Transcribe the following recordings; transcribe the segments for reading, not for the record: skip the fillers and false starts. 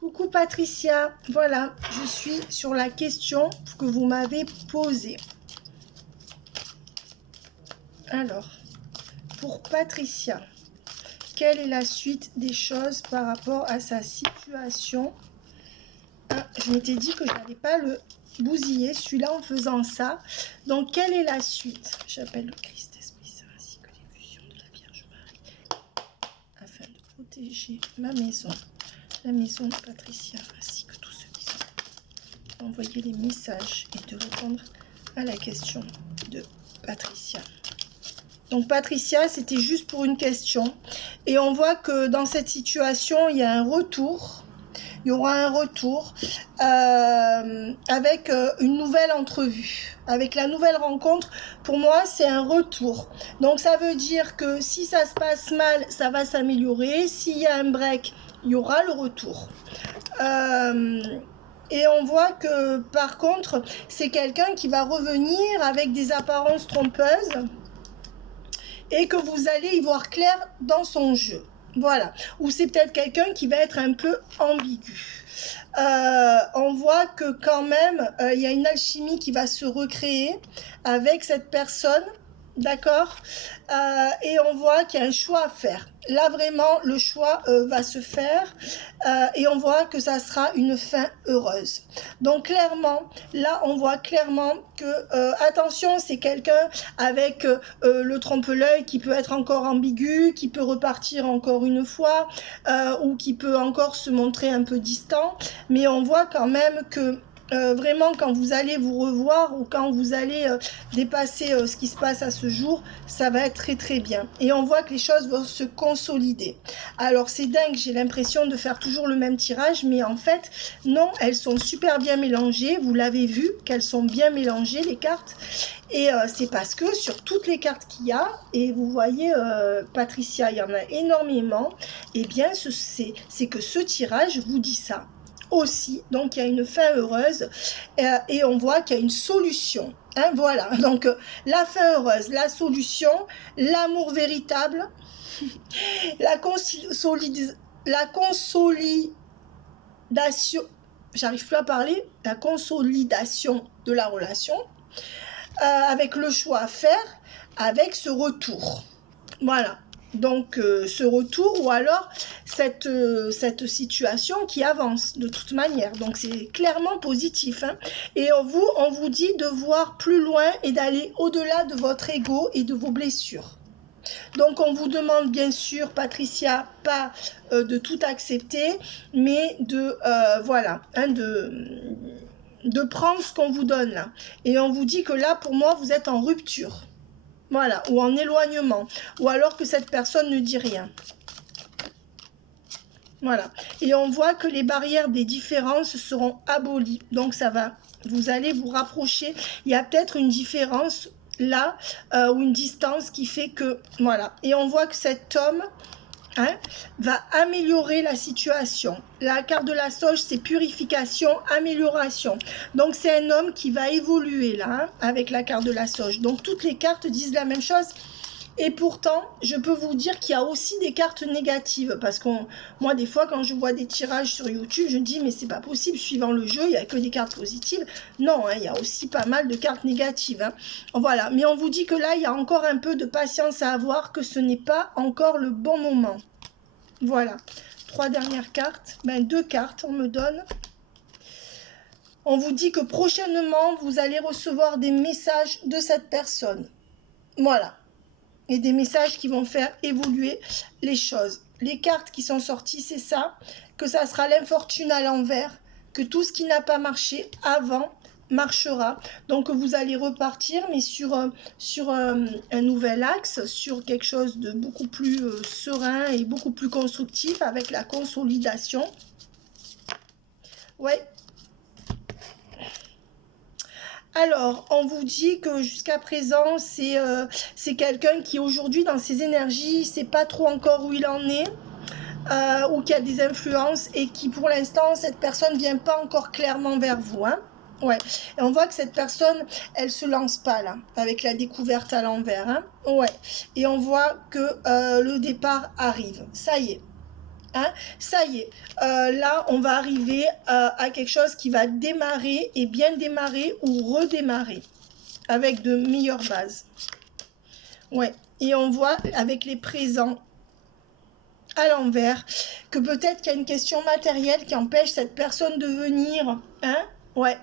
Coucou Patricia, voilà, je suis sur la question que vous m'avez posée. Alors, pour Patricia, quelle est la suite des choses par rapport à sa situation? Je m'étais dit que je n'allais pas le bousiller, celui-là, en faisant ça. Donc, quelle est la suite? J'appelle le Christ, Esprit Saint, ainsi que les fusions de la Vierge Marie, afin de protéger ma maison, la maison de Patricia, ainsi que tous ceux qui sont envoyer les messages et de répondre à la question de Patricia. Donc Patricia, c'était juste pour une question. Et on voit que dans cette situation, il y a un retour. Il y aura un retour avec une nouvelle entrevue. Avec la nouvelle rencontre, pour moi, c'est un retour. Donc ça veut dire que si ça se passe mal, ça va s'améliorer. S'il y a un break, il y aura le retour. Et on voit que par contre, c'est quelqu'un qui va revenir avec des apparences trompeuses et que vous allez y voir clair dans son jeu. Voilà. Ou c'est peut-être quelqu'un qui va être un peu ambigu. On voit que quand même, il y a une alchimie qui va se recréer avec cette personne. D'accord, et on voit qu'il y a un choix à faire. Là, vraiment, le choix va se faire et on voit que ça sera une fin heureuse. Donc, clairement, là, on voit clairement que, attention, c'est quelqu'un avec le trompe-l'œil qui peut être encore ambigu, qui peut repartir encore une fois ou qui peut encore se montrer un peu distant. Mais on voit quand même que vraiment quand vous allez vous revoir ou quand vous allez dépasser ce qui se passe à ce jour, ça va être très très bien. Et on voit que les choses vont se consolider. Alors c'est dingue, j'ai l'impression de faire toujours le même tirage, mais en fait, non, elles sont super bien mélangées. Vous l'avez vu, qu'elles sont bien mélangées, les cartes. Et c'est parce que sur toutes les cartes qu'il y a, et vous voyez, Patricia, il y en a énormément, et bien c'est que ce tirage vous dit ça aussi. Donc il y a une fin heureuse et on voit qu'il y a une solution. Hein, voilà, donc la fin heureuse, la solution, l'amour véritable, la consolidation, j'arrive plus à parler, la consolidation de la relation, avec le choix à faire, avec ce retour. Voilà. Donc ce retour ou alors cette situation qui avance de toute manière. Donc c'est clairement positif. Hein. Et on vous dit de voir plus loin et d'aller au-delà de votre ego et de vos blessures. Donc on vous demande bien sûr, Patricia, pas de tout accepter, mais de voilà, hein, de prendre ce qu'on vous donne là. Et on vous dit que là, pour moi, vous êtes en rupture. Voilà, ou en éloignement, ou alors que cette personne ne dit rien. Voilà, et on voit que les barrières des différences seront abolies, donc ça va, vous allez vous rapprocher. Il y a peut-être une différence là, ou une distance qui fait que, voilà, et on voit que cet homme, hein, va améliorer la situation. La carte de la Soge, c'est purification, amélioration. Donc c'est un homme qui va évoluer là, hein, avec la carte de la Soge. Donc toutes les cartes disent la même chose. Et pourtant, je peux vous dire qu'il y a aussi des cartes négatives. Parce que moi, des fois, quand je vois des tirages sur YouTube, je me dis, mais c'est pas possible, suivant le jeu, il n'y a que des cartes positives. Non, hein, il y a aussi pas mal de cartes négatives. Hein. Voilà, mais on vous dit que là, il y a encore un peu de patience à avoir, que ce n'est pas encore le bon moment. Voilà, 3 dernières cartes, 2 cartes on me donne. On vous dit que prochainement, vous allez recevoir des messages de cette personne. Voilà. Et des messages qui vont faire évoluer les choses. Les cartes qui sont sorties, c'est ça, que ça sera l'infortune à l'envers, que tout ce qui n'a pas marché avant marchera. Donc vous allez repartir, mais sur un nouvel axe, sur quelque chose de beaucoup plus serein et beaucoup plus constructif avec la consolidation. Ouais. Alors, on vous dit que jusqu'à présent, c'est quelqu'un qui aujourd'hui, dans ses énergies, ne sait pas trop encore où il en est, ou qui a des influences, et qui, pour l'instant, cette personne ne vient pas encore clairement vers vous. Hein. Ouais. Et on voit que cette personne, elle se lance pas, là, avec la découverte à l'envers. Hein. Ouais. Et on voit que le départ arrive. Ça y est. Hein, ça y est, là on va arriver à quelque chose qui va démarrer et bien démarrer ou redémarrer avec de meilleures bases. Ouais, et on voit avec les présents à l'envers que peut-être qu'il y a une question matérielle qui empêche cette personne de venir. Hein, ouais.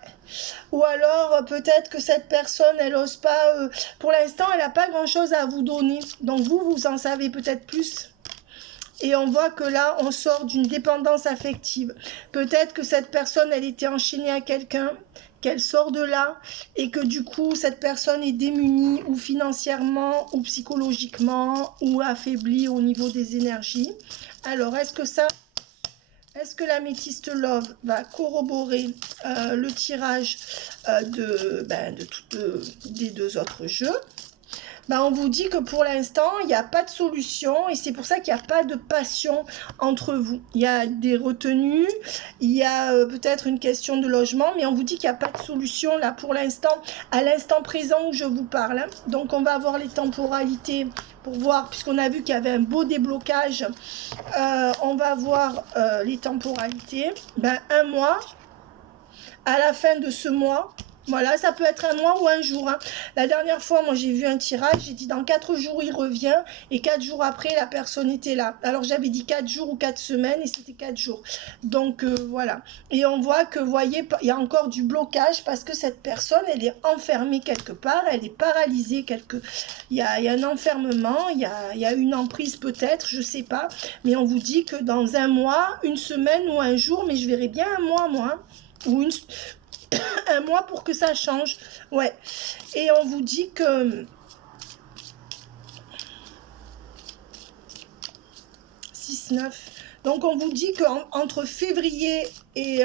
Ou alors peut-être que cette personne, elle n'ose pas, pour l'instant, elle n'a pas grand-chose à vous donner. Donc vous en savez peut-être plus. Et on voit que là, on sort d'une dépendance affective. Peut-être que cette personne, elle était enchaînée à quelqu'un, qu'elle sort de là, et que du coup, cette personne est démunie, ou financièrement, ou psychologiquement, ou affaiblie au niveau des énergies. Alors, est-ce que l'améthyste love va corroborer le tirage des deux autres jeux? On vous dit que pour l'instant, il n'y a pas de solution et c'est pour ça qu'il n'y a pas de passion entre vous. Il y a des retenues, il y a peut-être une question de logement, mais on vous dit qu'il n'y a pas de solution là pour l'instant, à l'instant présent où je vous parle. Hein. Donc on va avoir les temporalités pour voir, puisqu'on a vu qu'il y avait un beau déblocage, on va voir les temporalités. Un mois, à la fin de ce mois, voilà, ça peut être un mois ou un jour. Hein. La dernière fois, moi, j'ai vu un tirage, j'ai dit dans 4 jours, il revient. Et 4 jours après, la personne était là. Alors, j'avais dit 4 jours ou 4 semaines et c'était 4 jours. Donc, voilà. Et on voit que, vous voyez, il y a encore du blocage parce que cette personne, elle est enfermée quelque part. Elle est paralysée il y a un enfermement, il y a une emprise peut-être, je ne sais pas. Mais on vous dit que dans un mois, une semaine ou un jour, mais je verrai bien un mois, moi. Hein, ou un mois pour que ça change. Ouais. Et on vous dit que 6-9. Donc on vous dit qu'entre février et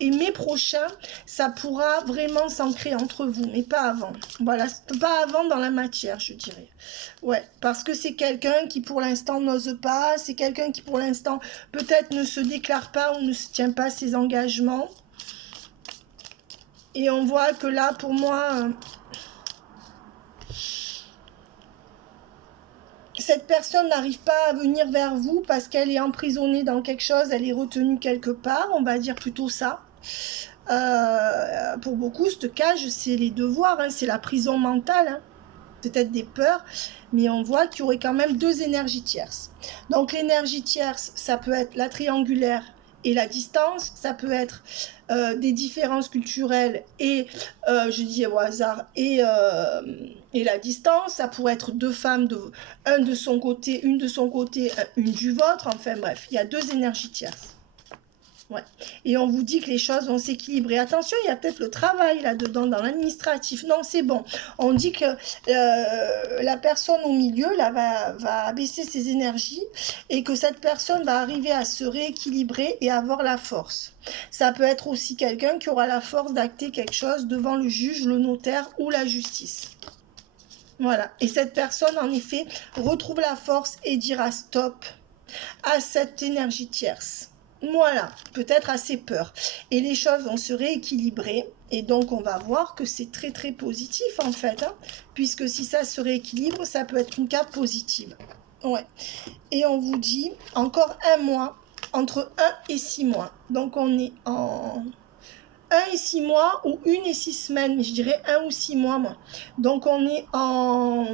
mai prochain, ça pourra vraiment s'ancrer entre vous, mais pas avant. Voilà, pas avant dans la matière, je dirais. Ouais, parce que c'est quelqu'un qui pour l'instant n'ose pas, c'est quelqu'un qui pour l'instant peut-être ne se déclare pas ou ne se tient pas à ses engagements. Et on voit que là, pour moi, cette personne n'arrive pas à venir vers vous parce qu'elle est emprisonnée dans quelque chose, elle est retenue quelque part, on va dire plutôt ça. Pour beaucoup, ce cage, c'est les devoirs, hein, c'est la prison mentale, hein. Peut-être des peurs, mais on voit qu'il y aurait quand même 2 énergies tierces. Donc l'énergie tierce, ça peut être la triangulaire et la distance, ça peut être des différences culturelles et, je dis au hasard, et la distance, ça pourrait être 2 femmes, une de son côté, une du vôtre, enfin bref, il y a 2 énergies tierces. Ouais. Et on vous dit que les choses vont s'équilibrer. Attention, il y a peut-être le travail là-dedans, dans l'administratif. Non, c'est bon. On dit que la personne au milieu là, va baisser ses énergies et que cette personne va arriver à se rééquilibrer et avoir la force. Ça peut être aussi quelqu'un qui aura la force d'acter quelque chose devant le juge, le notaire ou la justice. Voilà. Et cette personne, en effet, retrouve la force et dira stop à cette énergie tierce. Voilà, peut-être à ses peurs. Et les choses vont se rééquilibrer. Et donc, on va voir que c'est très, très positif, en fait. Hein, puisque si ça se rééquilibre, ça peut être une carte positive. Ouais. Et on vous dit encore un mois, entre 1 et 6 mois. Donc, on est en 1 et 6 mois ou 1 et 6 semaines. Mais je dirais 1 ou 6 mois, moi. Donc, on est en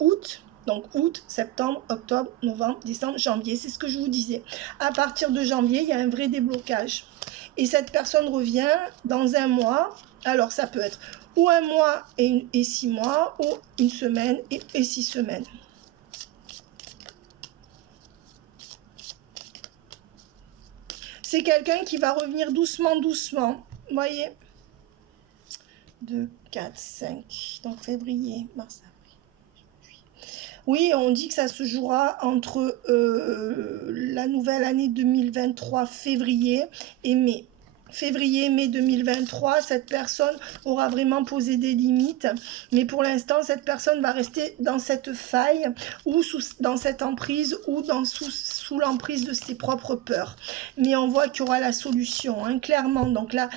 août. Donc août, septembre, octobre, novembre, décembre, janvier, c'est ce que je vous disais. À partir de janvier, il y a un vrai déblocage. Et cette personne revient dans un mois. Alors ça peut être ou un mois et 6 mois, ou une semaine et 6 semaines. C'est quelqu'un qui va revenir doucement, doucement. Vous voyez 2, 4, 5, donc février, mars, avril. Oui, on dit que ça se jouera entre la nouvelle année 2023, février et mai. février-mai 2023, cette personne aura vraiment posé des limites. Mais pour l'instant, cette personne va rester dans cette faille ou dans cette emprise ou sous l'emprise de ses propres peurs. Mais on voit qu'il y aura la solution, hein, clairement. Donc là,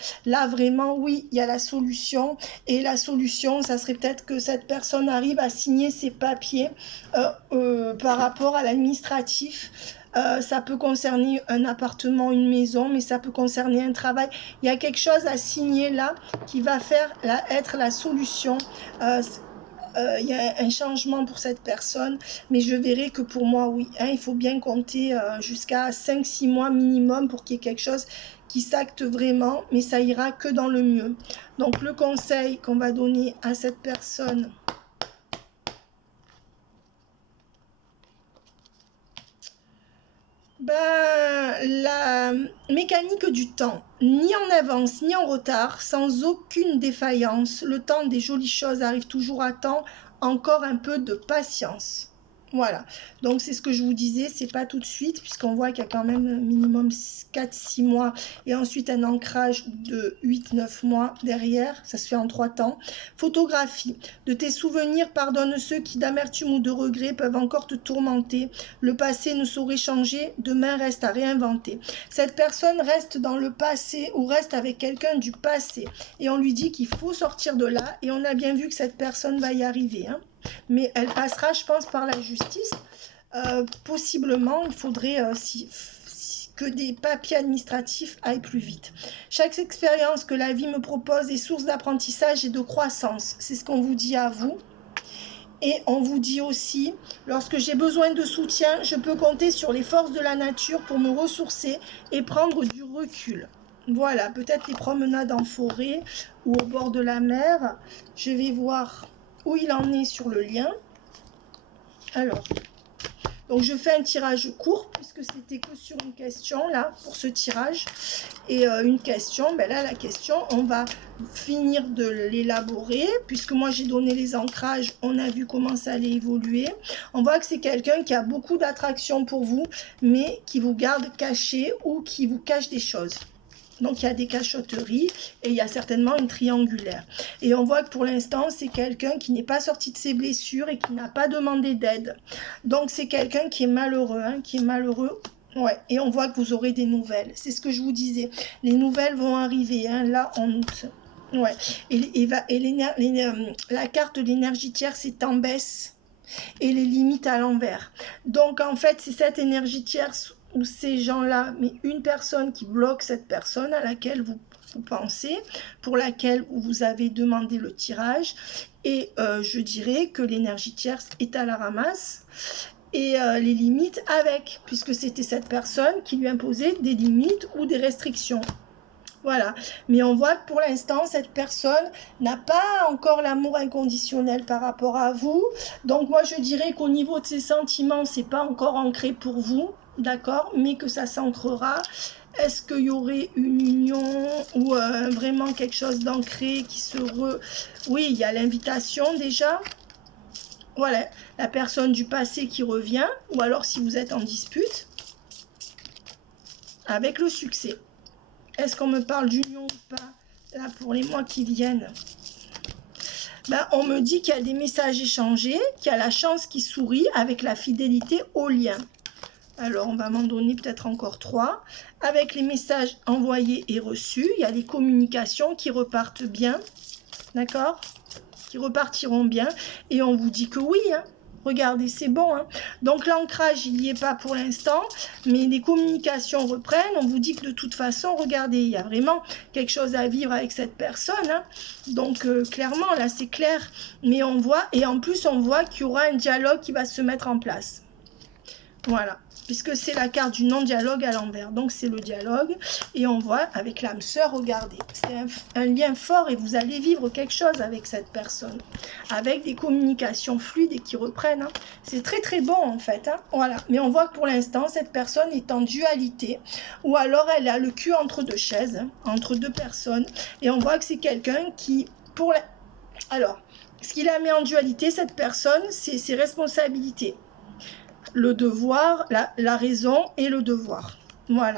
vraiment, oui, il y a la solution. Et la solution, ça serait peut-être que cette personne arrive à signer ses papiers par rapport à l'administratif. Ça peut concerner un appartement, une maison, mais ça peut concerner un travail. Il y a quelque chose à signer là qui va être la solution. Il y a un changement pour cette personne, mais je verrai que pour moi, oui, hein, il faut bien compter jusqu'à 5-6 mois minimum pour qu'il y ait quelque chose qui s'acte vraiment, mais ça ira que dans le mieux. Donc le conseil qu'on va donner à cette personne, la mécanique du temps, ni en avance ni en retard, sans aucune défaillance, le temps des jolies choses arrive toujours à temps, encore un peu de patience. Voilà, donc c'est ce que je vous disais, c'est pas tout de suite, puisqu'on voit qu'il y a quand même un minimum 4-6 mois, et ensuite un ancrage de 8-9 mois derrière, ça se fait en 3 temps. Photographie, de tes souvenirs, pardonne ceux qui d'amertume ou de regret peuvent encore te tourmenter. Le passé ne saurait changer, demain reste à réinventer. Cette personne reste dans le passé ou reste avec quelqu'un du passé, et on lui dit qu'il faut sortir de là, et on a bien vu que cette personne va y arriver, hein. Mais elle passera, je pense, par la justice. Possiblement, il faudrait que des papiers administratifs aillent plus vite. Chaque expérience que la vie me propose est source d'apprentissage et de croissance. C'est ce qu'on vous dit à vous. Et on vous dit aussi, lorsque j'ai besoin de soutien, je peux compter sur les forces de la nature pour me ressourcer et prendre du recul. Voilà, peut-être les promenades en forêt ou au bord de la mer. Je vais voir où il en est sur le lien. Alors, donc je fais un tirage court puisque c'était que sur une question là pour ce tirage. Et une question, ben là la question, on va finir de l'élaborer puisque moi j'ai donné les ancrages, on a vu comment ça allait évoluer. On voit que c'est quelqu'un qui a beaucoup d'attraction pour vous mais qui vous garde caché ou qui vous cache des choses. Donc, il y a des cachotteries et il y a certainement une triangulaire. Et on voit que pour l'instant, c'est quelqu'un qui n'est pas sorti de ses blessures et qui n'a pas demandé d'aide. Donc, c'est quelqu'un qui est malheureux, hein, qui est malheureux. Ouais, et on voit que vous aurez des nouvelles. C'est ce que je vous disais. Les nouvelles vont arriver, hein, là, en août. Ouais, la carte de l'énergie tierce est en baisse et les limites à l'envers. Donc, en fait, c'est cette énergie tierce ou ces gens-là, mais une personne qui bloque cette personne à laquelle vous pensez, pour laquelle vous avez demandé le tirage, et je dirais que l'énergie tierce est à la ramasse, et les limites avec, puisque c'était cette personne qui lui imposait des limites ou des restrictions. Voilà, mais on voit que pour l'instant, cette personne n'a pas encore l'amour inconditionnel par rapport à vous. Donc moi, je dirais qu'au niveau de ses sentiments, c'est pas encore ancré pour vous, d'accord, mais que ça s'ancrera. Est-ce qu'il y aurait une union ou vraiment quelque chose d'ancré qui se Oui, il y a l'invitation déjà. Voilà, la personne du passé qui revient, ou alors si vous êtes en dispute, avec le succès. Est-ce qu'on me parle d'union ou pas? Là, pour les mois qui viennent. Ben, on me dit qu'il y a des messages échangés, qu'il y a la chance qui sourit avec la fidélité au lien. Alors, on va m'en donner peut-être encore 3. Avec les messages envoyés et reçus, il y a les communications qui repartent bien. D'accord? Qui repartiront bien. Et on vous dit que oui, hein. Regardez, c'est bon, hein. Donc l'ancrage, il n'y est pas pour l'instant, mais les communications reprennent. On vous dit que de toute façon, regardez, il y a vraiment quelque chose à vivre avec cette personne, hein. Donc clairement, là, c'est clair. Mais on voit, et en plus, on voit qu'il y aura un dialogue qui va se mettre en place. Voilà, puisque c'est la carte du non-dialogue à l'envers. Donc c'est le dialogue. Et on voit avec l'âme sœur, regardez, c'est un lien fort et vous allez vivre quelque chose avec cette personne. Avec des communications fluides et qui reprennent. Hein. C'est très très bon en fait. Hein. Voilà, mais on voit que pour l'instant, cette personne est en dualité. Ou alors elle a le cul entre deux chaises, hein, entre deux personnes. Et on voit que c'est quelqu'un qui, Alors, ce qui la met en dualité, cette personne, c'est ses responsabilités. Le devoir, la raison et le devoir. Voilà,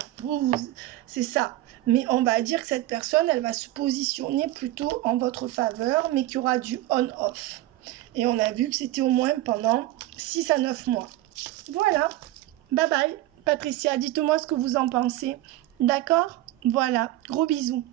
c'est ça. mais on va dire que cette personne, elle va se positionner plutôt en votre faveur, mais qu'il y aura du on-off. Et on a vu que c'était au moins pendant 6 à 9 mois. Voilà. Bye bye. Patricia, dites-moi ce que vous en pensez. D'accord? Voilà. Gros bisous.